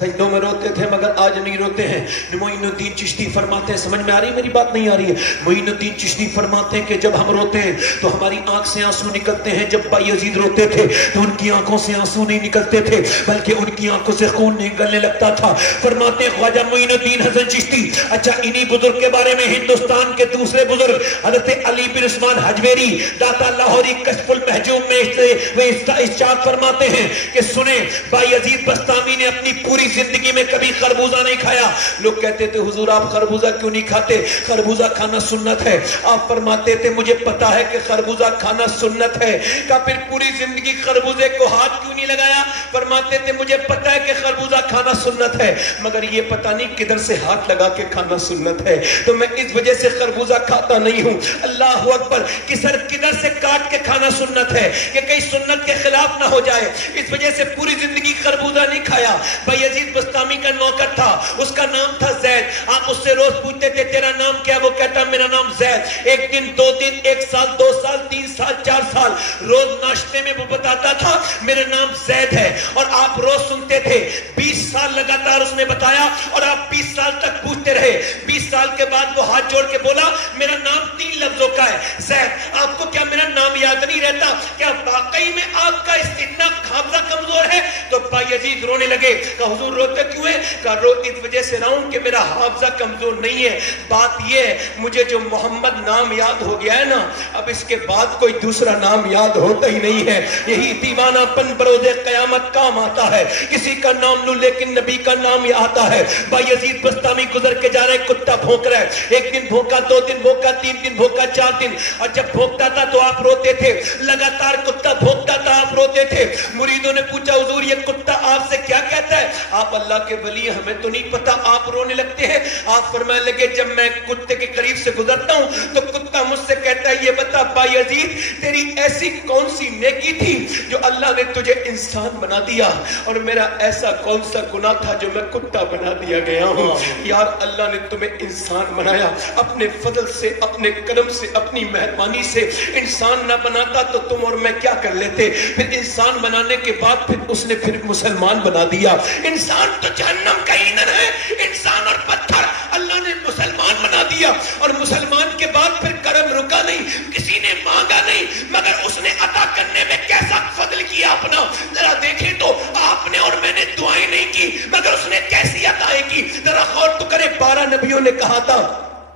سجدوں میں روتے تھے مگر آج نہیں روتے ہیں. معین الدین چشتی فرماتے ہیں, سمجھ میں آ رہی ہے میری بات, نہیں آ رہی ہے؟ معین الدین چشتی فرماتے ہیں کہ جب ہم روتے ہیں تو ہماری آنکھ سے آنسو نکلتے ہیں. جب بایزید روتے تھے تو ان کی آنکھوں سے آنسو نہیں نکلتے تھے بلکہ ان کی آنکھوں سے خون نکلنے لگتا تھا. فرماتے ہیں خواجہ معین الدین حسن چشتی. اچھا, انہی بزرگ کے بارے میں ہندوستان کے دوسرے بزرگ حضرت علی بن عثمان حجویری داتا لاہوری کشف المحجوم میں ارشاد فرماتے ہیں کہ سنیں, بایزید بسطامی نے اپنی پوری زندگی میں کبھی خربوزہ نہیں کھایا. لوگ کہتے تھے حضور آپ خربوزہ کیوں نہیں کھاتے, خربوزہ کھانا سنت ہے. آپ فرماتے تھے مجھے پتا ہے کہ خربوزہ کھانا سنت ہے. کہ پھر پوری زندگی خربوزے کو ہاتھ کیوں نہیں لگایا؟ فرماتے تھے مجھے پتا ہے کہ خربوزہ کھانا سنت ہے مگر یہ پتا نہیں کدھر سے ہاتھ لگا کے کھانا سنت ہے, تو میں اس وجہ سے خربوزہ کھاتا نہیں ہوں. اللہ اکبر, کدھر سے کاٹ کے کھانا سنت ہے کہ کہیں سنت کے خلاف نہ ہو جائے, اس وجہ سے پوری زندگی خربوزہ نہیں کھایا. بایزید بسطامی کا نوکر تھا, اس کا نام تھا زید. آپ اس سے روز پوچھتے تھے تیرا نام کیا, وہ کہتا میرا نام زید. ایک دن, دو دن, ایک سال, 2 سال, 3 سال, 4 سال, روز ناشتے میں وہ بتاتا تھا میرا نام زید ہے. اور آپ روز سنتے تھے. 20 سال لگاتار اس نے بتایا اور آپ 20 سال تک پوچھتے رہے. 20 سال کے بعد وہ ہاتھ جوڑ کے بولا میرا نام 3 لفظوں کا ہے, زید. آپ کو کیا میرا نام یاد نہیں رہتا؟ کیا واقعی میں آپ کا اتنا حافظہ کمزور ہے؟ تو بایزید رونے لگے. کہ حضور روتے کیوں ہے؟ کہ روتی اس وجہ سے رہا ہوں کہ میرا حافظہ کمزور نہیں ہے. بات یہ ہے مجھے جو محمد نام یاد ہو گیا ہے نا, اب اس کے بعد کوئی دوسرا نام یاد ہوتا ہی نہیں ہے. یہی دیوانہ پن بروز قیامت کام آتا ہے. کسی کا نام لوں لیکن نبی کا نام آتا ہے. بایزید بسطامی گزر کے جا رہے, کتا بھونک رہا ہے. ایک دن بھونکا, 2 دن بھونکا, 3 دن بھونکا, 4 دن. اور جب بھونکتا تھا تو آپ روتے تھے. لگاتار کتا بھونکتا تھا, آپ روتے تھے. مریدوں نے پوچھا حضور یہ کتا آپ سے کیا کہتا ہے؟ آپ اللہ کے ولی, ہمیں تو نہیں پتا. آپ رونے لگتے ہیں. آپ فرمانے لگے جب میں کتے کے قریب سے گزرتا ہوں تو کتا مجھ سے کہتا ہے یہ بتا بایزید تیری ایسی کون سی نیکی تھی جو اللہ نے تجھے انسان بنا دیا, اور میرا ایسا کون سا گناہ تھا جو میں کتا بنا دیا گیا ہوں. یار اللہ نے تمہیں انسان بنایا اپنے فضل سے, اپنے کرم سے, اپنی مہربانی سے. انسان نہ بناتا تو تم اور میں کیا کر لیتے؟ پھر انسان بنانے کے بعد پھر اس نے پھر مسلمان بنا دیا. انسان تو جہنم کا ایندھن ہے, انسان اور پتھر اللہ نے مسلمان بنا دیا. اور مسلمان کے بعد پھر کرم رکا نہیں, کسی نے مانگا نہیں مگر اس نے عطا کرنے میں کیسا فضل کیا اپنا. ذرا دیکھیں تو آپ نے اور میں نے دعائیں نہیں کی مگر اس نے کیسی عطائیں کی. ذرا غور تو کرے, 12 نبیوں نے کہا تھا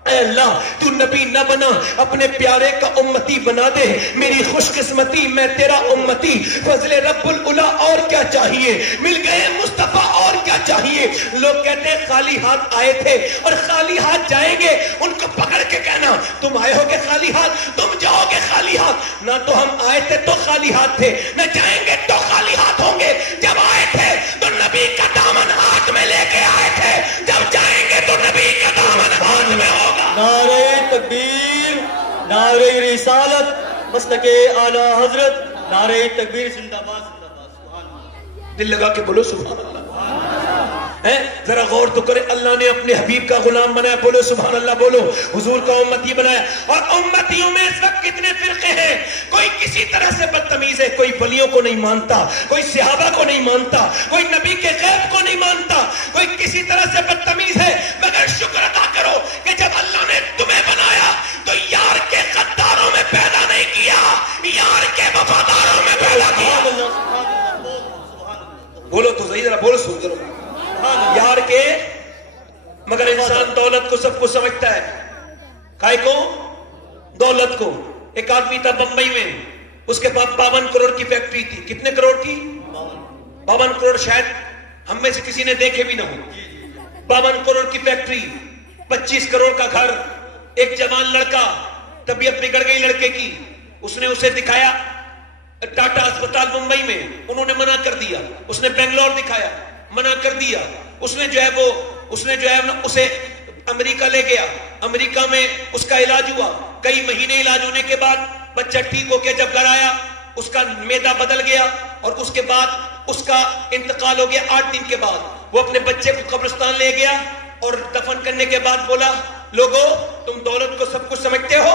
اے اللہ تو نبی نہ بنا, اپنے پیارے کا امتی بنا دے. میری خوش قسمتی, میں تیرا امتی. فضل رب العلا اور کیا چاہیے, مل گئے مصطفیٰ اور کیا چاہیے. لوگ کہتے ہیں خالی ہاتھ آئے تھے اور خالی ہاتھ جائیں گے. ان کو پکڑ کے کہنا تم آئے ہو گے خالی ہاتھ, تم جاؤ گے خالی ہاتھ. نہ تو ہم آئے تھے تو خالی ہاتھ تھے, نہ جائیں گے تو خالی ہاتھ ہوں گے. جب آئے تھے تو نبی کا دامن ہاتھ میں لے کے آئے تھے, جب جائیں گے تو نبی کا دامن ہاتھ میں ہوگا. نعرہ تکبیر, نعرہ رسالت, مسلک اعلی حضرت, نعرہ تکبیر زندہ باد, زندہ باد. سبحان اللہ. دل لگا کے بولو سبحان اللہ. ذرا غور تو کرے, اللہ نے اپنے حبیب کا غلام بنایا, بولو سبحان اللہ. بولو حضور کا امتی بنایا. اور امتیوں میں اس وقت کتنے فرقے ہیں. کوئی کسی طرح سے بدتمیز ہے, کوئی ولیوں کو نہیں مانتا, کوئی صحابہ کو نہیں مانتا, کوئی نبی کے غیب کو نہیں مانتا, کوئی کسی طرح سے بدتمیز ہے. مگر شکر ادا کرو کہ جب اللہ نے تمہیں بنایا تو یار کے غداروں میں پیدا نہیں کیا, یار کے وفاداروں میں پیدا کیا. بولو تو صحیح, ذرا بولو سن کرو. یار کے, مگر انسان دولت کو سب کو سمجھتا ہے. کائے کو؟ دولت کو. ایک آدمی تھا بمبئی میں, اس کے پاس 52 کروڑ کی فیکٹری تھی. کتنے کروڑ کی؟ 52 کروڑ. شاید ہم میں سے کسی نے دیکھے بھی نہ ہو. 52 کروڑ کی فیکٹری, 25 کروڑ کا گھر. ایک جوان لڑکا, طبیعت بگڑ گئی لڑکے کی, اس نے اسے دکھایا ٹاٹا اسپتال ممبئی میں, انہوں نے منع کر دیا. اس نے بنگلور دکھایا, منع کر دیا. اس نے جو ہے اسے امریکہ لے گیا. امریکہ میں اس کا علاج ہوا. کئی مہینے علاج ہونے کے بعد بچہ ٹھیک ہو کے جب گھر آیا, اس کا معدہ بدل گیا اور اس کے بعد اس کا انتقال ہو گیا. 8 دن کے بعد وہ اپنے بچے کو قبرستان لے گیا اور دفن کرنے کے بعد بولا لوگو تم دولت کو سب کچھ سمجھتے ہو,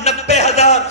90,000।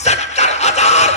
70,000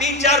3-4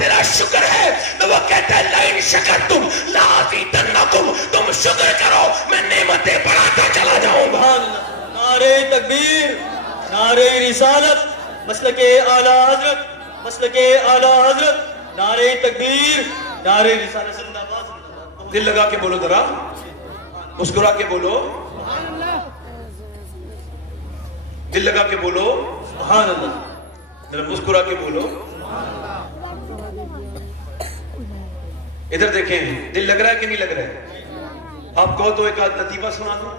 تیرا شکر ہے تو وہ کہتا ہے لئن شکرتم لازیدنکم، تم شکر کرو میں نعمتیں بڑھاتا چلا جاؤں گا۔ نعرہ تکبیر، نعرہ رسالت، مسلک اعلی حضرت، مسلک اعلی حضرت، نعرہ تکبیر، نعرہ رسالت، زندہ باد، زندہ باد۔ دل لگا کے بولو ذرا، مسکرا کے بولو، دل لگا کے بولو سبحان اللہ، ذرا مسکرا کے بولو۔ ادھر دیکھیں، دل لگ رہا ہے کہ نہیں لگ رہا ہے؟ آپ کہو تو ایک آدھ لطیفہ سنا دوں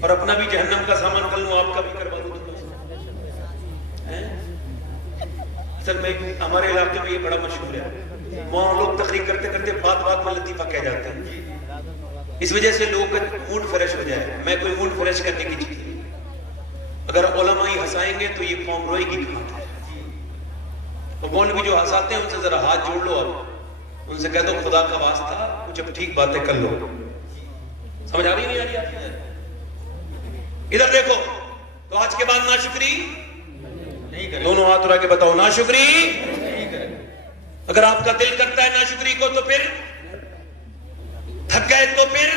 اور اپنا بھی جہنم کا سامان کر لوں، آپ کا بھی کروا دوں۔ اصل میں ہمارے علاقے میں یہ بڑا مشہور ہے، وہاں لوگ تقریر کرتے کرتے بات بات میں لطیفہ کہہ جاتے ہیں، اس وجہ سے لوگ کا موڈ فریش ہو جائے۔ میں کوئی موڈ فریش کرنے کی چیز نہیں، اگر علماء ہی ہنسائیں گے تو یہ قوم روئے گی کہاں؟ وہ مولوی جو ہنساتے ہیں ان سے ذرا ہاتھ جوڑ لو اور ان سے کہہ دو خدا کا واسطہ کچھ اب ٹھیک باتیں کر لو۔ سمجھ آ رہی نہیں آ رہی؟ ادھر دیکھو، تو آج کے بعد ناشکری نہیں کرے، دونوں ہاتھ اٹھا کے بتاؤ ناشکری نہیں کرے۔ اگر آپ کا دل کرتا ہے ناشکری کو تو پھر تھک گئے، تو پھر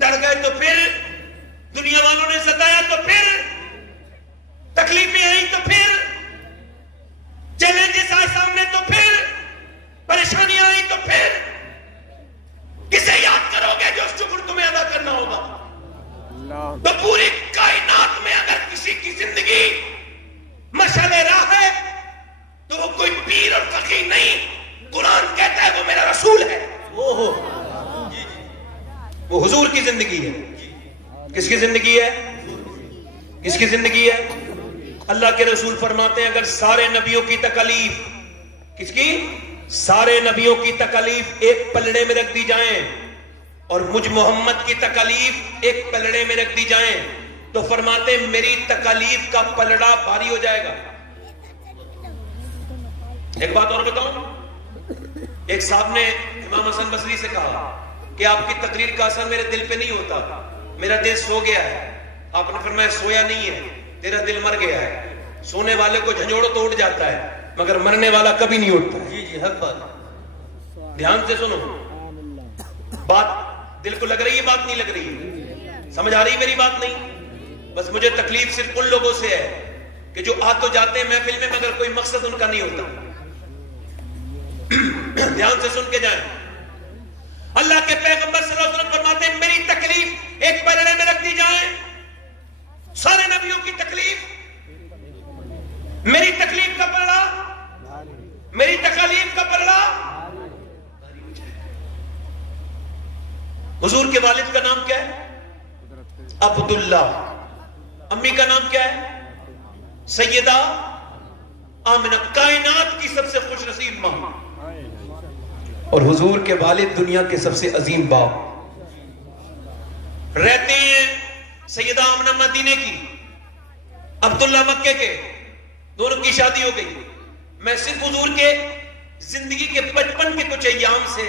ڈر گئے، تو پھر دنیا والوں نے ستایا، تو پھر تکلیفیں آئی، تو پھر چیلنجز آئے سامنے، تو پھر پریشانیاں آئی، تو پھر کسے یاد کرو گے جو شکر تمہیں ادا کرنا ہوگا؟ تو پوری کائنات میں اگر کسی کی زندگی مشعل راہ ہے تو وہ کوئی پیر اور فقیہ نہیں، قرآن کہتا ہے وہ میرا رسول ہے، وہ حضور کی زندگی ہے۔ کس کی زندگی ہے؟ کس کی زندگی ہے؟ اللہ کے رسول فرماتے ہیں اگر سارے نبیوں کی تکالیف، کس کی؟ سارے نبیوں کی تکالیف ایک پلڑے میں رکھ دی جائیں اور مجھ محمد کی تکالیف ایک پلڑے میں رکھ دی جائیں تو فرماتے ہیں میری تکالیف کا پلڑا بھاری ہو جائے گا۔ ایک بات اور بتاؤں، ایک صاحب نے امام حسن بصری سے کہا کہ آپ کی تقریر کا اثر میرے دل پہ نہیں ہوتا، میرا دل سو گیا ہے۔ آپ نے فرمایا سویا نہیں ہے، تیرا دل مر گیا ہے۔ سونے والے کو جھنجھوڑو تو اٹھ جاتا ہے مگر مرنے والا کبھی نہیں اٹھتا۔ جی حق بات، دھیان سے سنو، بات دل کو لگ رہی ہے، بات نہیں لگ رہی ہے، سمجھ آ رہی میری بات نہیں؟ بس مجھے تکلیف صرف ان لوگوں سے ہے کہ جو آ تو جاتے ہیں محفل میں مگر کوئی مقصد ان کا نہیں ہوتا۔ دھیان سے سن کے جائیں، اللہ کے پیغمبر صلی اللہ علیہ وسلم فرماتے ہیں میری تکلیف ایک پلڑے میں رکھ دی جائے، سارے نبیوں کی تکلیف، میری تکلیف کا پلڑا، میری تکالیف کا پلڑا۔ حضور کے والد کا نام کیا ہے؟ عبداللہ۔ امی کا نام کیا ہے؟ سیدہ آمنہ، کائنات کی سب سے خوش نصیب ماں، اور حضور کے والد دنیا کے سب سے عظیم باپ۔ رہتے ہیں سیدہ آمنہ مدینے کی، عبداللہ مکے کے، دونوں کی شادی ہو گئی۔ میں صرف حضور کے زندگی کے بچپن کے کچھ ایام سے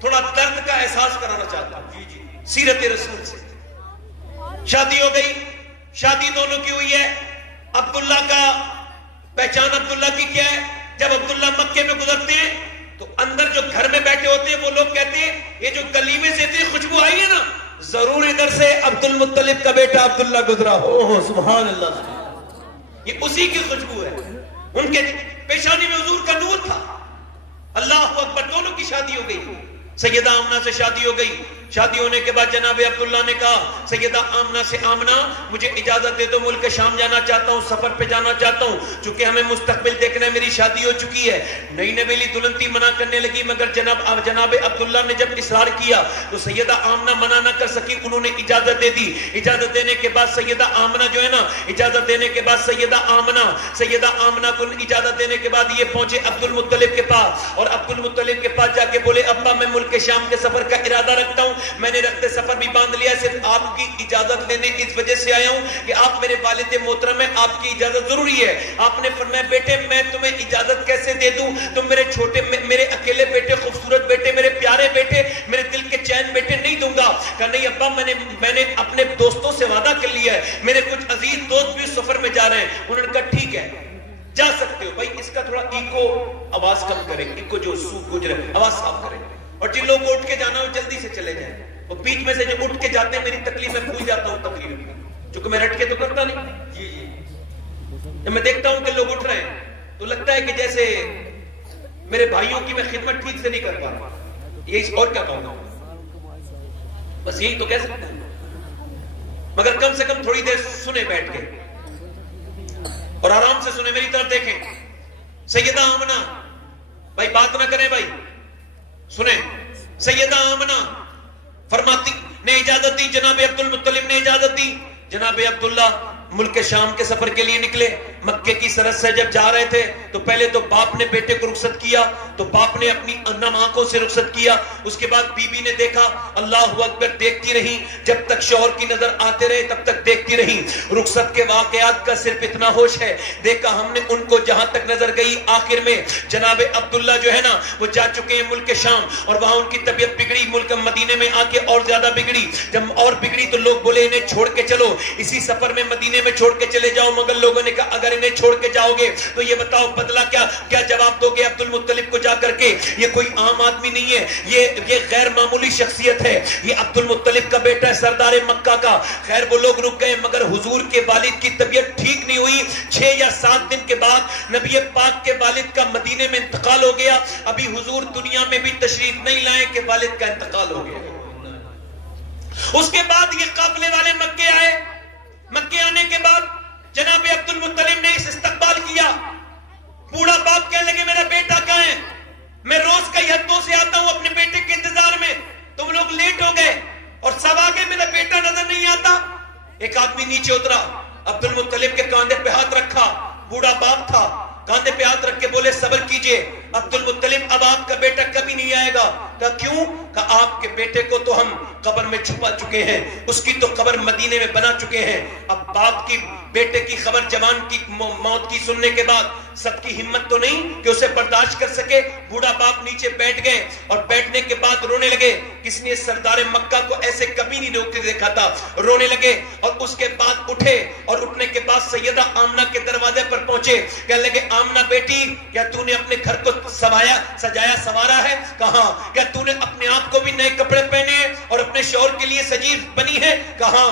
تھوڑا درد کا احساس کرانا چاہتا ہوں، سیرت رسول سے۔ شادی ہو گئی، شادی دونوں کی ہوئی ہے۔ عبداللہ کا پہچان عبداللہ کی کیا ہے؟ جب عبداللہ مکے میں گزرتے ہیں تو اندر جو گھر میں بیٹھے ہوتے ہیں وہ لوگ کہتے ہیں یہ جو گلی میں سے اتنی خوشبو آئی ہے نا، ضرور ادھر سے عبد المطلب کا بیٹا عبداللہ گزرا ہو۔ سبحان اللہ، یہ اسی کی خوشبو ہے۔ ان کے پیشانی میں حضور کا نور تھا۔ اللہ اکبر، دونوں کی شادی ہو گئی۔ سیدہ آمنہ سے شادی ہو گئی۔ شادی ہونے کے بعد جناب عبداللہ نے کہا سیدہ آمنہ سے آمنہ مجھے اجازت دے دو، ملک شام جانا چاہتا ہوں، سفر پہ جانا چاہتا ہوں، چونکہ ہمیں مستقبل دیکھنا ہے، میری شادی ہو چکی ہے۔ نئی نویلی دلہن تھی، منع کرنے لگی، مگر جناب عبداللہ نے جب اصرار کیا تو سیدہ آمنہ منع نہ کر سکی، انہوں نے اجازت دے دی۔ اجازت دینے کے بعد سیدہ آمنہ جو ہے نا، اجازت دینے کے بعد سیدہ آمنہ کو اجازت دینے کے بعد یہ پہنچے عبد المطلب کے پاس، اور عبد المطلب کے پاس جا کے بولے ابا میں ملک شام کے سفر کا ارادہ رکھتا ہوں، میں نے رخت سفر بھی باندھ لیا، صرف آپ کی اجازت لینے اس وجہ سے آیا ہوں کہ آپ میرے والد محترم ہیں، آپ کی اجازت ضروری ہے۔ آپ نے فرمایا بیٹے میں تمہیں اجازت کیسے دے دوں، تم میرے چھوٹے، میرے اکیلے بیٹے، خوبصورت بیٹے، میرے پیارے بیٹے، میرے دل کے چین بیٹے نہیں دوں گا۔ کہا نہیں ابا، میں نے اپنے دوستوں سے وعدہ کر لیا ہے، میرے کچھ عزیز دوست بھی سفر میں جا رہے ہیں۔ انہوں نے کہا ٹھیک ہے، جا سکتے ہو بھائی، اس کا تھوڑا ایکو آواز کم کریں، ایکو جو سوکھ گجرے آواز صاف کریں، اور جن لوگوں کو اٹھ کے جانا ہو جلدی سے چلے جائیں، اور بیچ میں سے جو اٹھ کے جاتے ہیں میری تکلیف میں بھول جاتا ہوں تقریر میں، چونکہ میں رٹ کے تو کرتا نہیں، جی جب میں دیکھتا ہوں کہ لوگ اٹھ رہے ہیں تو لگتا ہے کہ جیسے میرے بھائیوں کی میں خدمت ٹھیک سے نہیں کر پا رہا، یہی اور کیا کہوں گا، بس یہی تو کہہ سکتا ہوں، مگر کم سے کم تھوڑی دیر سنیں بیٹھ کے اور آرام سے سنیں، میری طرف دیکھیں۔ سیدہ آمنہ، بھائی بات نہ کریں بھائی، سنیں، سیدہ آمنہ فرماتی نے اجازت دی، جناب عبد المطلب نے اجازت دی، جناب عبداللہ ملک شام کے سفر کے لیے نکلے، مکے کی سرحد سے جب جا رہے تھے تو پہلے تو باپ نے بیٹے کو رخصت کیا، تو باپ نے اپنی نم آنکھوں سے رخصت کیا، اس کے بعد بی بی نے دیکھا، اللہ اکبر، دیکھتی رہی، جب تک شوہر کی نظر آتے رہے تب تک دیکھتی رہی، رخصت کے واقعات کا صرف اتنا ہوش ہے، دیکھا ہم نے ان کو جہاں تک نظر گئی، آخر میں جناب عبداللہ جو ہے نا وہ جا چکے ہیں ملک شام، اور وہاں ان کی طبیعت بگڑی، ملک مدینے میں آ کے اور زیادہ بگڑی، جب اور بگڑی تو لوگ بولے انہیں چھوڑ کے چلو، اسی سفر میں مدینے میں چھوڑ کے چلے جاؤ، مگر لوگوں نے کہا اگر انہیں چھوڑ کے جاؤ گے تو یہ بتاؤ بدلہ کیا جواب دو گے عبد المطلب کو جا کر کے؟ یہ کوئی عام آدمی نہیں ہے، یہ غیر معمولی شخصیت ہے، یہ عبد المطلب کا بیٹا ہے، سردار مکہ کا۔ خیر وہ لوگ رک گئے، مگر حضور کے والد کی طبیعت ٹھیک نہیں ہوئی، 6 یا 7 دن کے بعد نبی پاک کے والد کا مدینے میں انتقال ہو گیا، ابھی حضور دنیا میں بھی تشریف نہیں لائے کہ والد کا انتقال ہو گیا۔ اس کے بعد یہ قافلے والے مکے آئے، مکے آنے کے بعد جناب عبد المطلب نے اس استقبال کیا، بوڑھا باپ کہنے لگے میرا بیٹا کہاں ہے؟ میں روز کئی حدوں سے آتا ہوں اپنے بیٹے کے انتظار میں، تم لوگ لیٹ ہو گئے اور سب آگے میرا بیٹا نظر نہیں آتا۔ ایک آدمی نیچے اترا، عبد المطلب کے کاندھے پہ ہاتھ رکھا، بوڑھا باپ تھا، کاندھے پہ ہاتھ رکھ کے بولے صبر کیجئے عبد المطلب، اب آپ کا بیٹا کبھی نہیں آئے گا۔ کہا کیوں؟ کہا آپ کے بیٹے کو تو ہم قبر میں چھپا چکے ہیں، اس کی تو قبر مدینے میں بنا چکے ہیں۔ اب باپ کی بیٹے کی خبر جوان کی موت کی سننے کے بعد سب کی ہمت تو نہیں کہ اسے برداشت کر سکے، بوڑھا باپ نیچے بیٹھ گئے اور بیٹھنے کے بعد رونے لگے، کس نے سردار مکہ کو ایسے کبھی نہیں روتے دیکھا تھا، رونے لگے، اور اس کے بعد اٹھے، اور اٹھنے کے بعد سیدہ آمنہ کے دروازے پر پہنچے، کہنے لگے آمنہ بیٹی کیا تو نے اپنے گھر کو سجایا سوارا ہے؟ کہاں؟ کیا تو نے اپنے آپ کو بھی نئے کپڑے پہنے ہیں اور اپنے شوہر کے لیے سجیف بنی ہے؟ کہاں؟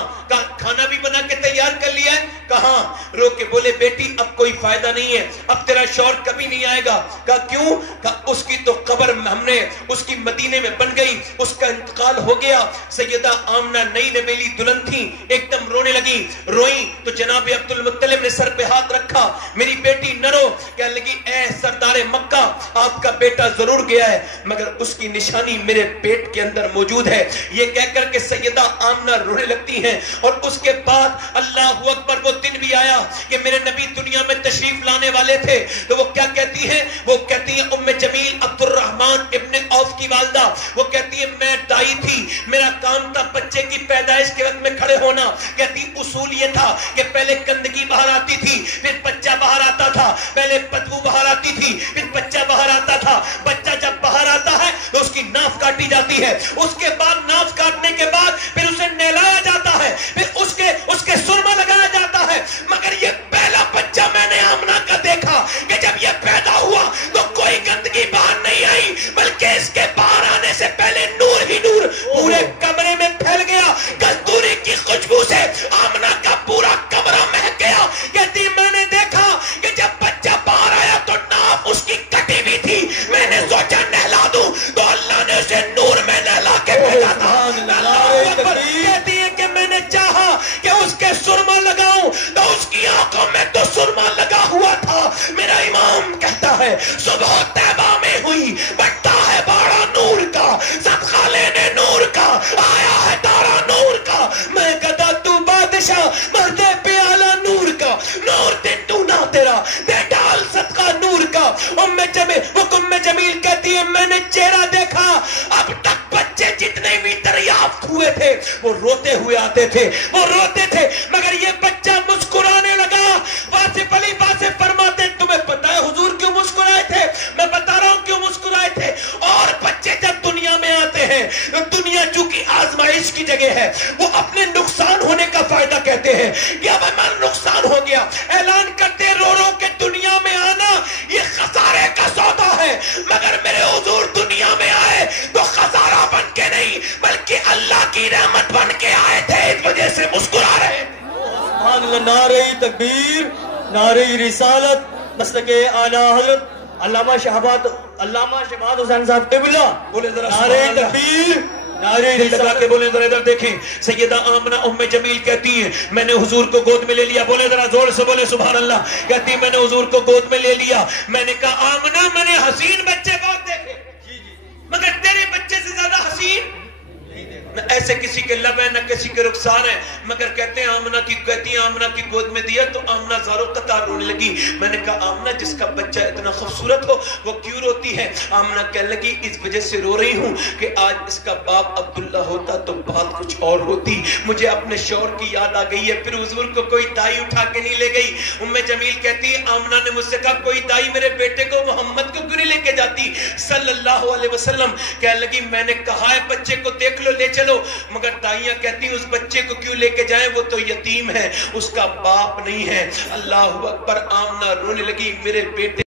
کھانا بھی بنا کے تیار کر لیا ہے؟ کہاں؟ رو کے بولے بیٹی اب کوئی فائدہ نہیں ہے، اب تیرا شوہر کبھی نہیں آئے گا۔ کہا کیوں؟ کہا اس کی تو قبر ہم نے اس کی مدینے میں بن گئی، اس کا انتقال ہو گیا۔ سیدہ آمنہ نئی نویلی دلہن تھی، ایک دم رونے لگی، روئی تو جناب عبد المطلب نے سر پہ ہاتھ رکھا، میری بیٹی نہ رو، کہنے لگی اے سردار مکہ آپ کا بیٹا ضرور گیا ہے مگر اس کی نشانی میرے پیٹ کے اندر موجود ہے۔ یہ کہہ کر کے سیدہ آمنہ رونے لگتی ہیں، اور اس کے بعد اللہ اکبر وہ دن بھی آیا کہ میرے نبی دنیا میں تشریف لانے والے تھے، تو وہ کیا کہتی ہیں؟ وہ کہتی ہیں ام جمیل عبد الرحمن ابن عوف کی والدہ، وہ کہتی ہے میں دائی تھی، میرا کام تھا بچے کی پیدائش کے وقت میں کھڑے ہونا، کہتی اصول یہ تھا کہ پہلے گندگی باہر آتی تھی پھر بچہ باہر آتا تھا، پہلے بدبو باہر آتی تھی پھر بچہ باہر آتا تھا، بچہ جب باہر آتا ہے تو اس کی ناف کاٹی جاتی ہے، اس کے بعد ناف کاٹنے کے بعد پھر اسے نہلایا جاتا ہے، پھر اس کے سرما لگایا جاتا ہے، مگر یہ پہلا بچہ میں نے آمنہ کا دیکھا کہ جب یہ پیدا ہوا تو کوئی گندگی باہر نہیں آئی بلکہ اس کے باہر آنے سے پہلے نور ہی نور پورے کمرے میں پھیل گیا، کستوری کی خوشبو سے آمنہ کا پورا کمرہ مہک گیا۔ کہتی میں نے دیکھا کہ جب بچہ باہر آیا تو ناف اس کی کٹی بھی تھی، میں نے سوچا نہلا دوں تو اللہ نے اسے نور میں نہلا کے بھیجا تھا۔ کہتی ہے کہ میں نے چاہا کہ اس کے سرما لگاؤں تو اس کی آنکھوں میں تو سرما لگا ہوا تھا۔ میرا امام کہتا ہے صبح طیبہ میں ہوئی، بٹتا ہے باڑا نور کا، صدقہ لینے نور کا، آیا ہے تارا نور کا، میں گدا تو بادشاہ مردے پیالہ نور کا، نور دے تو نہ تیرا دے ڈال صدقہ نور کا۔ ام جمیل کہتی ہے میں نے چہرہ دیکھا، اب تک بچے جتنے بھی دریافت ہوئے تھے وہ روتے ہوئے آتے تھے، وہ روتے تھے، مگر یہ بچہ مسکرانے لگا۔ واصف علی واصف فرماتے تمہیں پتا ہے حضور کیوں مسکرائے تھے؟ میں بتا رہا ہوں کیوں مسکرائے تھے۔ اور بچے جب دنیا میں آتے ہیں ہیں دنیا چونکہ آزمائش کی جگہ ہے وہ اپنے نقصان ہونے کا فائدہ کہتے ہیں کہ اب ہمارا نقصان ہو گیا، اعلان کرتے رو رو کے دنیا میں آنا یہ خسارے کا سودا ہے، مگر میرے حضور دنیا میں آئے تو خسارہ بن کے نہیں بلکہ اللہ کی رحمت بن کے آئے تھے، اس وجہ سے مسکرا رہے ہیں۔ سبحان اللہ، نعرہ تکبیر، نعرہ رسالت، مسلک اعلی حضرت علامہ شہباز حسین صاحب قبلہ، بولے ذرا نعرہ تکبیر، نعرہ دل لگا رسالت۔ کے بولے ذرا ادھر دیکھیں، سیدہ آمنہ ام جمیل کہتی ہیں میں نے حضور کو گود میں لے لیا، بولے ذرا زور سے بولے سبحان اللہ، کہتی ہیں میں نے حضور کو گود میں لے لیا، میں نے کہا آمنہ میں نے حسین بچے بہت دیکھے مگر تیرے بچے سے زیادہ حسین نہ ایسے کسی کے لب ہیں نہ کسی کے رخسار ہیں، مگر کہتی ہیں آمنہ کی گود میں دیا تو آمنہ زارو قطار رونے لگی، میں نے کہا آمنہ جس کا بچہ اتنا خوبصورت ہو وہ کیوں روتی ہے؟ آمنہ کہنے لگی اس وجہ سے رو رہی ہوں کہ آج اس کا باپ عبداللہ ہوتا تو بات کچھ اور ہوتی، مجھے اپنے شوہر کی یاد آ گئی ہے، پھر حضور کو کوئی دائی اٹھا کے نہیں لے گئی۔ ام جمیل کہتی ہے آمنہ نے مجھ سے کہا کوئی دائی میرے بیٹے کو محمد کو کیوں نہیں لے کے جاتی صلی اللہ علیہ وسلم؟ کہنے لگی میں نے کہا ہے بچے کو دیکھ لو لے چلو، مگر دائیاں کہتی اس بچے کو کیوں لے کے جائیں، وہ تو یتیم ہے، اس کا باپ نہیں ہے۔ اللہ اکبر، آمنہ رونے لگی میرے بیٹے